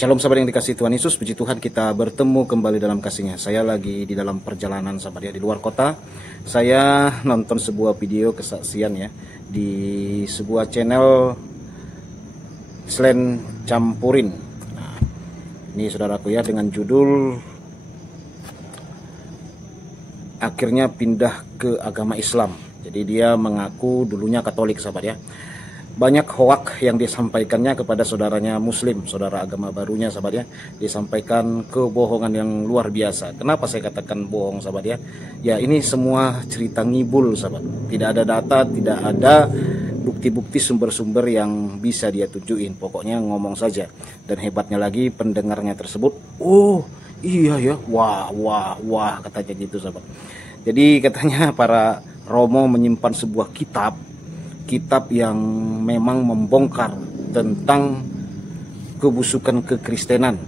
Shalom sahabat yang dikasih Tuhan Yesus, puji Tuhan kita bertemu kembali dalam kasih-Nya. Saya lagi di dalam perjalanan sahabat ya, di luar kota. Saya nonton sebuah video kesaksian ya di sebuah channel Slen Campurin. Nah, ini saudaraku ya, dengan judul akhirnya pindah ke agama Islam. Jadi dia mengaku dulunya Katolik sahabat ya. Banyak hoak yang disampaikannya kepada saudaranya Muslim, saudara agama barunya sahabat ya. Disampaikan kebohongan yang luar biasa. Kenapa saya katakan bohong sahabat ya? Ya ini semua cerita ngibul sahabat. Tidak ada data, tidak ada bukti-bukti sumber-sumber yang bisa dia tunjukin. Pokoknya ngomong saja. Dan hebatnya lagi pendengarnya tersebut, oh iya ya, wah katanya gitu sahabat. Jadi katanya para Romo menyimpan sebuah kitab yang memang membongkar tentang kebusukan kekristenan.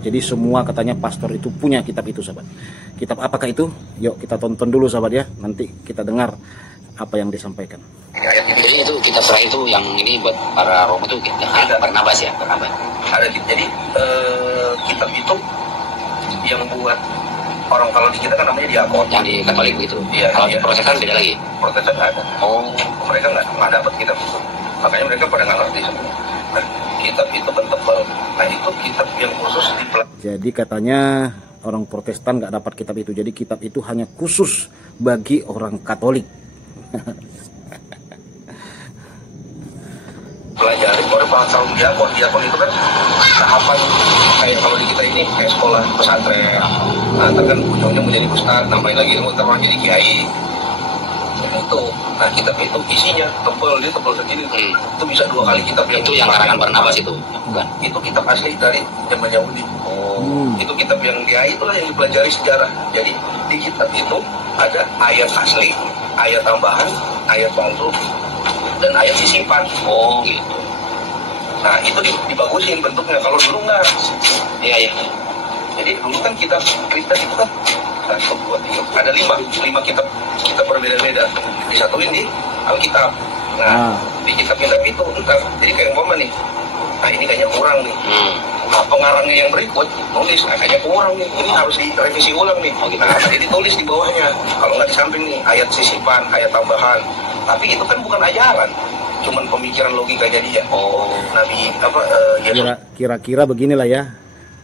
Jadi semua katanya pastor itu punya kitab itu sahabat. Kitab apakah itu? Yuk kita tonton dulu sahabat ya. Nanti kita dengar apa yang disampaikan. Jadi itu kitab terakhir itu yang ini buat para Romo itu Barnabas ya, Barnabas. Ada jadi kitab itu yang buat orang, kalau di kita kan namanya diakon. Yang di Katolik begitu. Iya, kalau iya. di Protestan beda lagi. Protestan nggak ada. Oh, Mereka nggak dapat kitab itu. Makanya mereka pada nggak ngerti semua. Nah, kitab itu kan tebal. Nah itu kitab yang khusus Jadi katanya orang Protestan nggak dapat kitab itu. Jadi kitab itu hanya khusus bagi orang Katolik. pelajari orang tahun diakon. Diakon itu kan tahapan kayak kalau di kita ini kayak sekolah pesantren. Nah, kan ujungnya menjadi ustadz, nambahin lagi ilmu terang jadi kiai. Itu, nah kitab itu isinya tebal, dia tebal segini. Itu bisa 2 kali kitab itu yang karangan Barnabas itu, bukan? Itu kitab asli dari zaman Yahudi. Itu kitab yang kiai itulah yang dipelajari sejarah. Jadi di kitab itu ada ayat asli, ayat tambahan, ayat palsu, dan ayat sisipan. Oh gitu. Nah itu dibagusin bentuknya. Kalau dulu enggak. Iya. Jadi dulu kan kitab Kristen itu kan 1, 2, 3, ada 5 kitab berbeda-beda, disatuin di Alkitab. Nah di kitab-kitab itu entar jadi kayak umpama nih, nah ini kayaknya kurang nih. Nah pengarangnya yang berikut nulis, nah kayaknya kurang nih, ini harus direvisi ulang nih. Nah jadi ditulis di bawahnya, kalau nggak di samping nih ayat sisipan, ayat tambahan. Tapi itu kan bukan ajaran, cuman pemikiran logika jadi ya. Nabi Yesus. Kira-kira beginilah ya.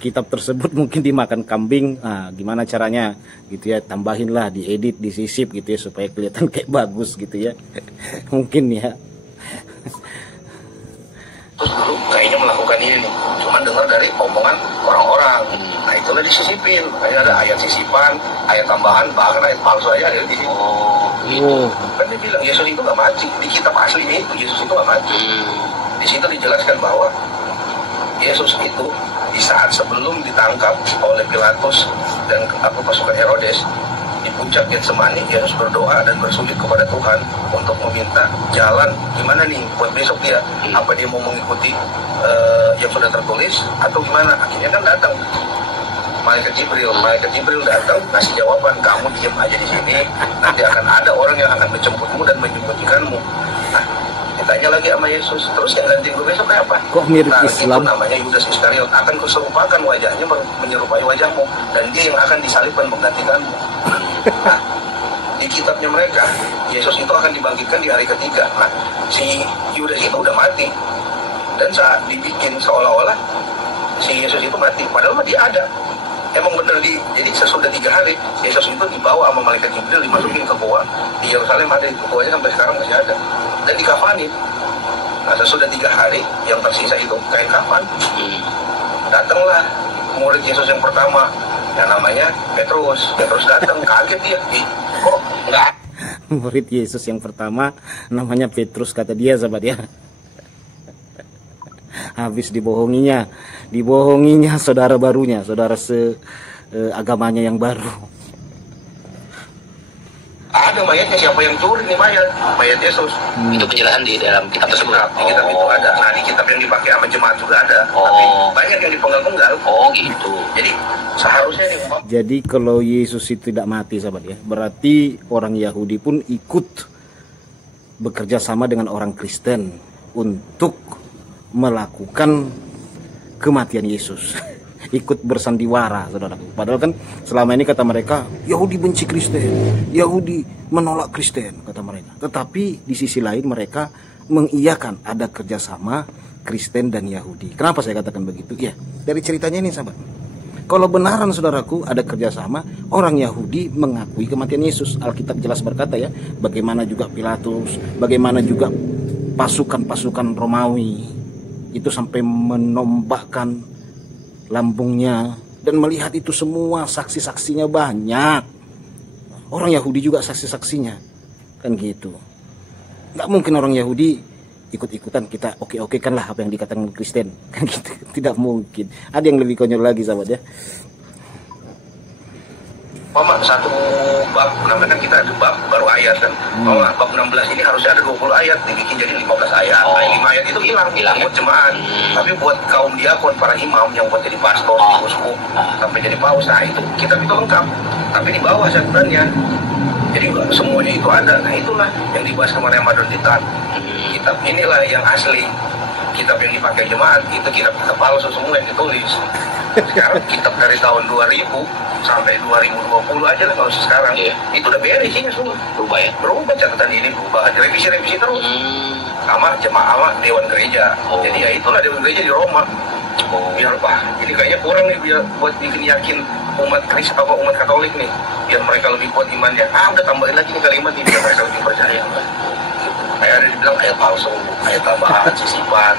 Kitab tersebut mungkin dimakan kambing. Nah, gimana caranya gitu ya? Tambahinlah, diedit, disisip gitu ya supaya kelihatan kayak bagus gitu ya. Mungkin ya. Terus dulu kayaknya melakukan ini nih, cuman dengar dari omongan orang-orang. Nah itulah disisipin. Kayaknya ada ayat sisipan, ayat tambahan, bahkan ayat palsu aja ada di situ. Kan dia bilang Yesus itu nggak mati. Di kitab aslinya itu Yesus itu nggak mati. Di situ dijelaskan bahwa Yesus itu di saat sebelum ditangkap oleh Pilatus dan pasukan Herodes di puncak Getsemani, Yesus berdoa dan bersujud kepada Tuhan untuk meminta jalan gimana nih buat besok dia. Apa dia mau mengikuti yang sudah tertulis atau gimana? Akhirnya kan datang Malaikat Jibril datang kasih jawaban, kamu diam aja di sini, nanti akan ada orang yang akan menjemputmu dan menyembunyikanmu. Nah, ditanya lagi sama Yesus, terus yang ganti gue besok kayak apa? Kok mirip Islam? Itu namanya Yudas Iskariot, akan kuserupakan wajahnya menyerupai wajahmu, dan dia yang akan disalibkan menggantikanmu. Nah, di kitabnya mereka, Yesus itu akan dibangkitkan di hari ketiga. Nah, si Yudas itu udah mati, dan saat dibikin seolah-olah si Yesus itu mati, padahal mah dia ada. Emang bener jadi sesudah 3 hari Yesus itu dibawa sama malaikat Jibril, dimasukin ke gua di Yerusalem, ada di guanya sampai sekarang masih ada, dan dikafanin. Nah sesudah 3 hari yang tersisa itu kain kafan, datanglah murid Yesus yang pertama yang namanya Petrus datang, kaget dia, kok enggak. Murid Yesus yang pertama namanya Petrus, kata dia sahabat ya. Habis dibohonginya saudara barunya, saudara agamanya yang baru. Ada mayatnya, siapa yang curi nih mayat Yesus. Itu penjelasan di dalam kitab tersebut. Di kitab itu ada. Nah di kitab yang dipakai sama jemaat juga ada. Tapi banyak yang dipenggal-penggal. Gitu. Jadi seharusnya nih. Jadi kalau Yesus itu tidak mati sahabat ya, berarti orang Yahudi pun ikut bekerja sama dengan orang Kristen untuk melakukan kematian Yesus. Ikut bersandiwara, saudaraku. Padahal kan selama ini kata mereka, Yahudi benci Kristen, Yahudi menolak Kristen, kata mereka. Tetapi di sisi lain mereka mengiyakan ada kerjasama Kristen dan Yahudi. Kenapa saya katakan begitu? Ya, dari ceritanya ini, sahabat. Kalau benaran, saudaraku, ada kerjasama, orang Yahudi mengakui kematian Yesus. Alkitab jelas berkata ya, bagaimana juga Pilatus, bagaimana juga pasukan-pasukan Romawi itu sampai menombakkan lambungnya dan melihat itu semua, saksi-saksinya banyak. Orang Yahudi juga saksi-saksinya, kan gitu. Nggak mungkin orang Yahudi ikut-ikutan kita oke-oke kan lah apa yang dikatakan Kristen, kan gitu. Tidak mungkin. Ada yang lebih konyol lagi, sahabat ya. Mama, satu bab, namanya kan kita ada bab baru ayat kan. Mama, bab 16 ini harusnya ada 20 ayat, dibikin jadi 15 ayat. Nah, 5 ayat itu hilang buat jemaat. Tapi buat kaum diakon, para imam yang buat jadi pastor, uskup, sampai jadi paus, nah itu kitab itu lengkap. Tapi di bawah sebenarnya. Jadi semuanya itu ada. Nah itulah yang dibahas kemarin Ramadan Titan. Kitab inilah yang asli. Kitab yang dipakai jemaat itu kitab palsu semua yang ditulis. Sekarang kitab dari tahun 2000 sampai 2020 aja lah kalau sekarang. Itu udah beres isinya semua. Berubah ya? Berubah, catatan ini berubah. Revisi terus. Sama jemaah sama Dewan Gereja. Jadi ya itulah Dewan Gereja di Roma. Biar ini kayaknya kurang nih biar buat bikin yakin umat Kristen apa umat Katolik nih. Biar mereka lebih kuat imannya. Udah tambahin lagi nih kalimat nih biar mereka lebih percaya. Kayak ada dibilang ayat palsu, ayat tambahan, sisipan.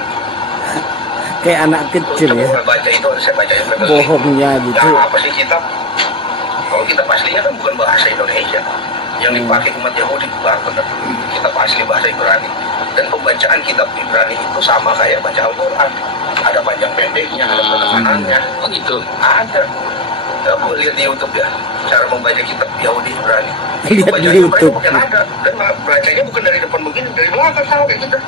Kayak anak kecil ya. Baca itu saya baca yang bohongnya gitu. Nah, apa sih kitab? Kalau kitab aslinya kan bukan bahasa Indonesia. Yang dipakai umat Yahudi bukan benar. Kitab asli bahasa Ibrani. Dan pembacaan kitab Ibrani itu sama kayak baca Al-Quran. Ada panjang pendeknya, ada penekanannya. Oh gitu? Ada. Kamu lihat di YouTube ya, cara membaca kitab Yahudi Ibrani. Lihat di YouTube. Ada. Dan bacanya bukan dari depan begini, dari belakang sama kayak gitu.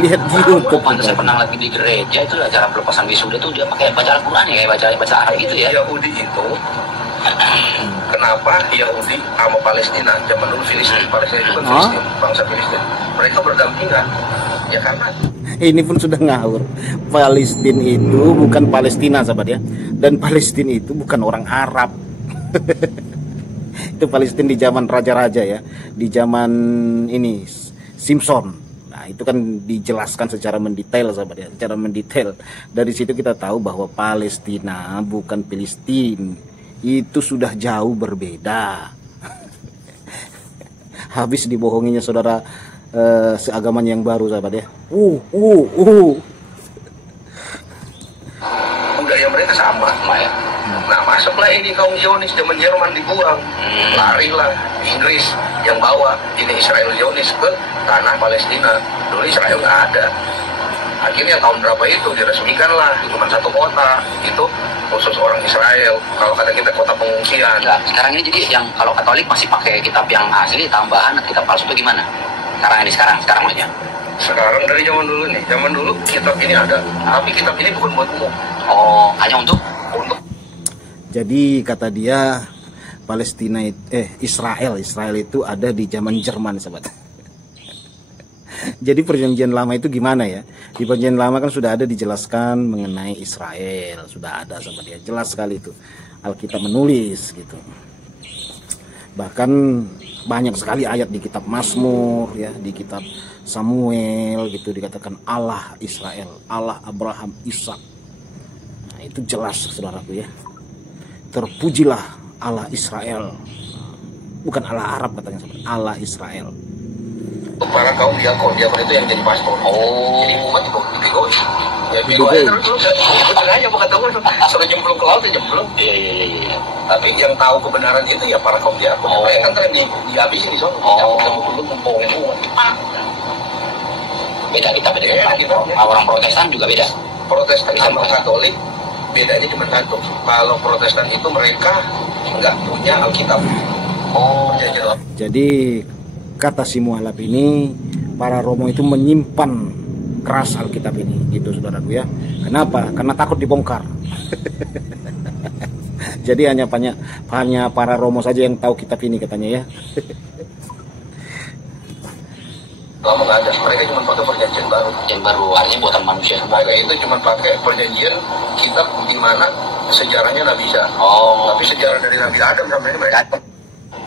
Lihat di YouTube. Pantas saya pernah lagi di gereja itu cara pelepasan wisuda tuh dia pakai baca Al-Quran ya, kayak baca Arab gitu ya. Yahudi itu kenapa Yahudi sama Palestina zaman dulu Filistin, Palestina juga Filistin, bangsa Filistin, mereka berdampingan ya karena ini pun sudah ngawur. Palestina itu bukan Palestina, sahabat ya, dan Palestina itu bukan orang Arab. Itu Palestina di zaman raja-raja ya, di zaman ini Simpson. Nah itu kan dijelaskan secara mendetail, sahabat ya, secara mendetail. Dari situ kita tahu bahwa Palestina bukan Filistin. Itu sudah jauh berbeda. Habis dibohonginya saudara seagaman yang baru, sahabat ya. Budaya mereka sama ya. Nah masuklah ini kaum Zionis zaman Jerman dibuang, larilah Inggris yang bawa ini Israel Zionis ke tanah Palestina. Dulu Israel nggak ada. Akhirnya tahun berapa itu diresmikan lah, cuma satu kota itu khusus orang Israel. Kalau kata kita kota pengungsian. Nah, sekarang ini jadi yang kalau Katolik masih pakai kitab yang asli, tambahan kitab palsu itu gimana? Sekarang maksudnya. Sekarang dari zaman dulu nih, zaman dulu kitab ini ada, tapi kitab ini bukan buat umum. Oh, hanya untuk. Jadi kata dia Palestina Israel itu ada di zaman Jerman, sahabat. Jadi perjanjian lama itu gimana ya? Di perjanjian lama kan sudah ada dijelaskan mengenai Israel, sudah ada, sahabat ya. Jelas sekali itu. Alkitab menulis gitu. Bahkan banyak sekali ayat di kitab Mazmur ya, di kitab Samuel gitu dikatakan Allah Israel, Allah Abraham, Ishak. Nah, itu jelas saudaraku ya. Terpujilah Allah Israel. Bukan Allah Arab katanya, sahabat. Allah Israel. Para kaum diakon itu yang jadi pastor. Jadi umat itu dibegoin. Ya begoin terus itu aja bukan tahu suruh nyemplung ke laut nyemplung. Iya. Tapi yang tahu kebenaran itu ya para kaum diakon. Mereka kan keren dihabisin di sana. Dulu kumpulin umat. Beda kita. Orang Protestan juga beda. Protestan sama Katolik bedanya cuma satu. Kalau Protestan itu mereka nggak punya Alkitab. Jadi kata si mualaf ini, para Romo itu menyimpan keras Alkitab ini, gitu saudaraku ya. Kenapa? Karena takut dibongkar. Jadi hanya para Romo saja yang tahu kitab ini katanya ya. Lama nggak ada, mereka cuma pakai perjanjian baru. Yang baru artinya buatan manusia semua. Mereka itu cuma pakai perjanjian kitab di mana sejarahnya nggak bisa. Oh. Tapi sejarah dari Nabi Adam sampai ini mereka.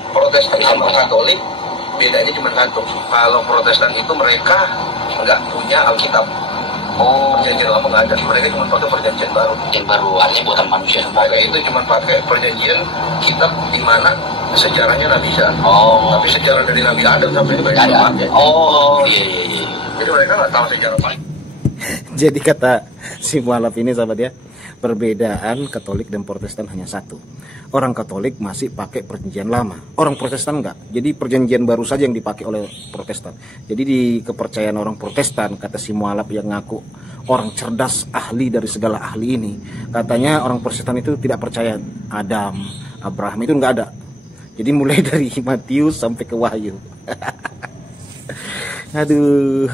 Protestan sama Katolik bedanya cuma satu. Kalau Protestan itu mereka nggak punya Alkitab. Oh. Perjanjian lama nggak ada. Mereka cuma pakai perjanjian baru. Yang baru artinya buatan manusia semua. Mereka itu cuma pakai perjanjian kitab di mana sejarahnya nggak bisa. Oh. Tapi sejarah dari Nabi Adam sampai ini mereka Nggak nggak ada. pakai. Oh, iya. Jadi mereka nggak tahu sejarah paling. Jadi kata si mualaf ini sahabat ya, perbedaan Katolik dan Protestan hanya satu. Orang Katolik masih pakai perjanjian lama, orang Protestan enggak. Jadi perjanjian baru saja yang dipakai oleh Protestan. Jadi di kepercayaan orang Protestan, kata si mualaf yang ngaku orang cerdas, ahli dari segala ahli ini, katanya orang Protestan itu tidak percaya Adam, Abraham, itu enggak ada. Jadi mulai dari Matius sampai ke Wahyu. Aduh,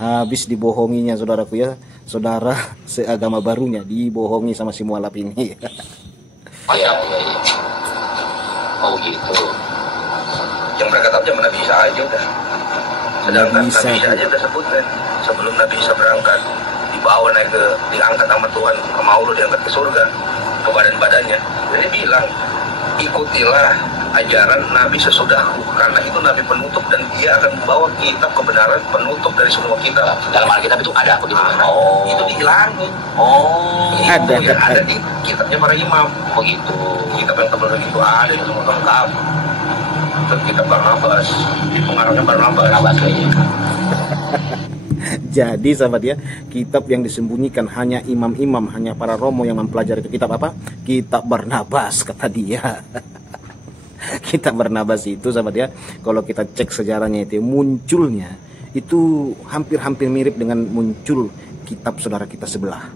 habis dibohonginya saudaraku ya, saudara seagama barunya dibohongi sama si mualaf ini. Iya. Oh gitu. Yang mereka tahu zaman Nabi Isa aja udah. Sedangkan Nabi Isa Nabi Isa aja udah sebut kan, sebelum Nabi Isa berangkat, dibawa naik ke, diangkat sama Tuhan ke Maulu, diangkat ke surga, ke badan-badannya. Jadi bilang, ikutilah ajaran Nabi sesudahku, karena itu Nabi penutup dan dia akan membawa kitab kebenaran penutup dari semua kitab. Dalam Alkitab itu ada begitu. Oh. Itu dihilangin. Oh. Ada. Yang ada di kitabnya para imam. Begitu. Kitab yang tebal itu ada di semua lengkap. Dan kitab Barnabas, pengarangnya Barnabas. Jadi sahabat ya, kitab yang disembunyikan hanya imam-imam, hanya para romo yang mempelajari itu. Kitab apa? Kitab Barnabas, kata dia. Kitab Barnabas itu sahabat ya, kalau kita cek sejarahnya itu munculnya itu hampir-hampir mirip dengan muncul kitab saudara kita sebelah.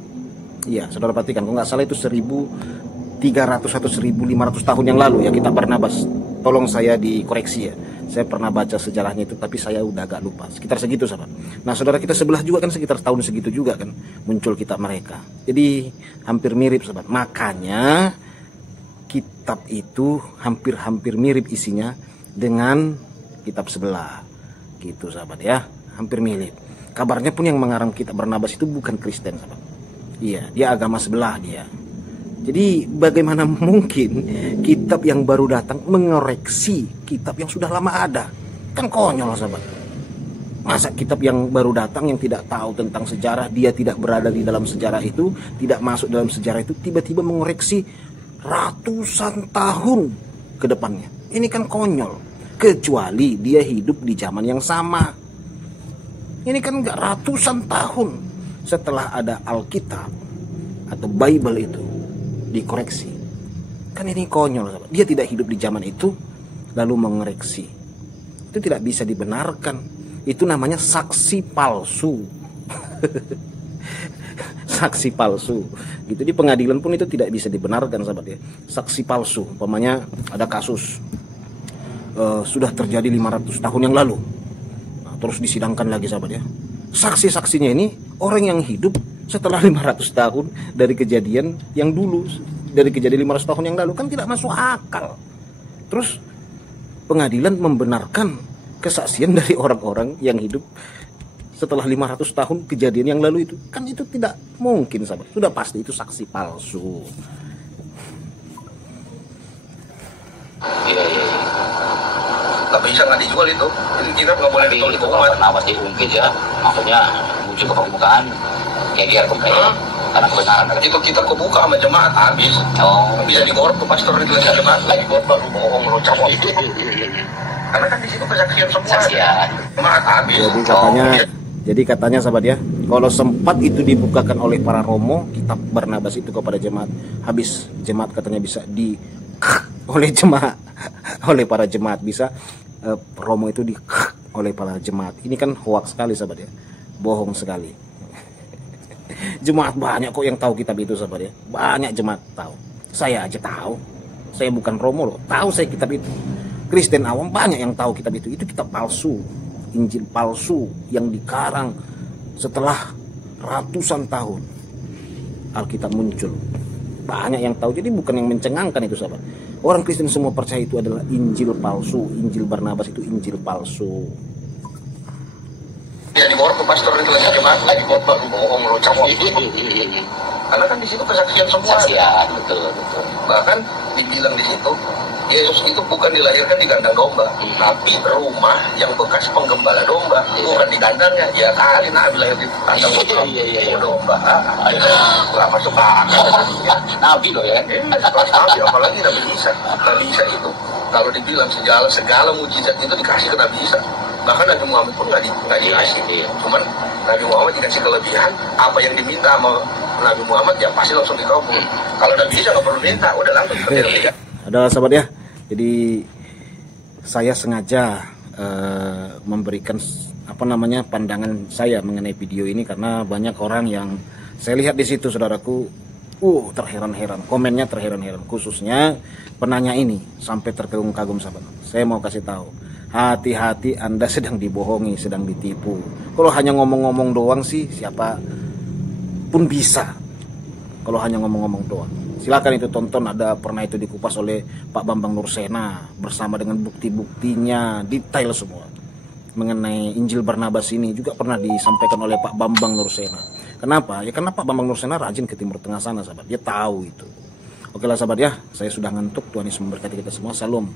Iya, saudara perhatikan, kalau nggak salah itu 1300 atau 1500 tahun yang lalu ya kitab Barnabas. Tolong saya dikoreksi ya, saya pernah baca sejarahnya itu tapi saya udah agak lupa, sekitar segitu sahabat. Nah saudara kita sebelah juga kan sekitar tahun segitu juga kan muncul kitab mereka. Jadi hampir mirip sahabat, makanya kitab itu hampir-hampir mirip isinya dengan kitab sebelah gitu sahabat ya, hampir mirip. Kabarnya pun yang mengarang kitab Barnabas itu bukan Kristen sahabat. Iya, dia agama sebelah dia. Jadi bagaimana mungkin kitab yang baru datang mengoreksi kitab yang sudah lama ada? Kan konyol sahabat. Masa kitab yang baru datang yang tidak tahu tentang sejarah, dia tidak berada di dalam sejarah itu, tidak masuk dalam sejarah itu, tiba-tiba mengoreksi ratusan tahun ke depannya. Ini kan konyol. Kecuali dia hidup di zaman yang sama. Ini kan enggak ratusan tahun setelah ada Alkitab atau Bible itu dikoreksi. Kan ini konyol. Dia tidak hidup di zaman itu lalu mengoreksi. Itu tidak bisa dibenarkan. Itu namanya saksi palsu. Saksi palsu gitu. Di pengadilan pun itu tidak bisa dibenarkan sahabat ya, saksi palsu. Umpamanya ada kasus sudah terjadi 500 tahun yang lalu, nah, terus disidangkan lagi sahabat ya, saksi-saksinya ini orang yang hidup setelah 500 tahun dari kejadian yang dulu, dari kejadian 500 tahun yang lalu, kan tidak masuk akal. Terus pengadilan membenarkan kesaksian dari orang-orang yang hidup setelah 500 tahun kejadian yang lalu itu. Kan itu tidak mungkin sahabat. Sudah pasti itu saksi palsu. Iya. Gak bisa nggak dijual itu. Jadi kita nggak boleh Tapi ditolak itu umat. kalau Barnabas diungkit ya, maksudnya muncul ke permukaan, kayak biar kayak karena kebenaran. Itu kita kebuka sama jemaat habis. Oh, Bisa digorok tuh pastor itu lagi jemaat lagi buat baru bohong lo cowok. Karena kan di situ kesaksian semua. Saksian. Jemaat habis. Jadi katanya sahabat ya, kalau sempat itu dibukakan oleh para romo kitab Barnabas itu kepada jemaat, habis jemaat katanya bisa di oleh jemaat, oleh para jemaat bisa romo itu di oleh para jemaat. Ini kan hoax sekali sahabat ya, bohong sekali. Jemaat banyak kok yang tahu kitab itu sahabat ya, banyak jemaat tahu. Saya aja tahu, saya bukan romo loh, tahu saya kitab itu. Kristen awam banyak yang tahu kitab itu kitab palsu. Injil palsu yang dikarang setelah ratusan tahun Alkitab muncul. Banyak yang tahu, jadi bukan yang mencengangkan itu sahabat. Orang Kristen semua percaya itu adalah Injil palsu. Injil Barnabas itu Injil palsu. Ya digorok tuh pastor itu lagi lagi buat baru bohong lo cowok. Karena kan di situ kesaksian semua. Kesaksian, betul. Bahkan dibilang di situ Yesus itu bukan dilahirkan di kandang domba, tapi rumah yang bekas penggembala domba, bukan di kandangnya. Ya kali Nabi lahir di kandang domba. Nggak masuk akal. Nabi loh ya. Kelas Nabi, apalagi Nabi Isa. Nabi Isa itu kalau dibilang segala mujizat itu dikasih ke Nabi Isa. Bahkan Nabi Muhammad pun nggak dikasih. Cuman Nabi Muhammad dikasih kelebihan, apa yang diminta sama Nabi Muhammad ya pasti langsung dikabul. Kalau Nabi Isa nggak perlu minta, udah langsung dikabul. Ada sahabat ya, jadi saya sengaja memberikan pandangan saya mengenai video ini karena banyak orang yang saya lihat di situ saudaraku, terheran-heran, komennya terheran-heran, khususnya penanya ini sampai terkagum-kagum sahabat. Saya mau kasih tahu, hati-hati Anda sedang dibohongi, sedang ditipu. Kalau hanya ngomong-ngomong doang sih siapa pun bisa. Kalau hanya ngomong-ngomong doang. Silakan itu tonton, ada pernah itu dikupas oleh Pak Bambang Nursena bersama dengan bukti-buktinya, detail semua. Mengenai Injil Barnabas ini juga pernah disampaikan oleh Pak Bambang Nursena. Kenapa? Ya karena Pak Bambang Nursena rajin ke Timur Tengah sana sahabat, dia tahu itu. Oke lah sahabat ya, saya sudah ngantuk, Tuhan Yesus memberkati kita semua, salam.